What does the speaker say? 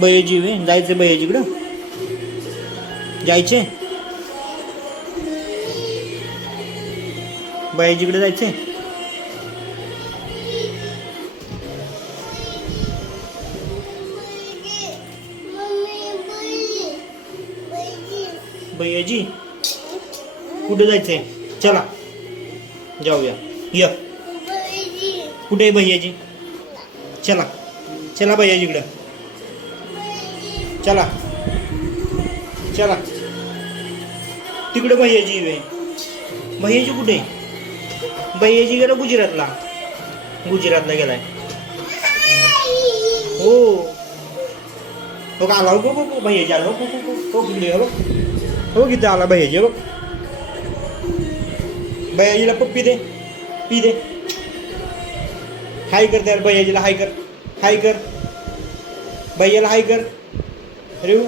बयाजी वे जायचं बयाजीकडं जायचे बयाजीकडे जायचे बयाजी कुठे जायचंय चला जाऊया य कुठे आहे भैयाजी चला चला भैयाजीकडं चला चला तिकडे भैयाजी वे भैयाजी कुठे भैयाजी गेला गुजरातला गेलाय हो हो का आला हो हो भैयाजी आला हो हो तिकडे हो किती आला भैयाजी बघ भैयाजीला पप्पी दे पी दे हाय कर त्याला भैयाजीला हाय कर भैयाला हाय कर रेऊ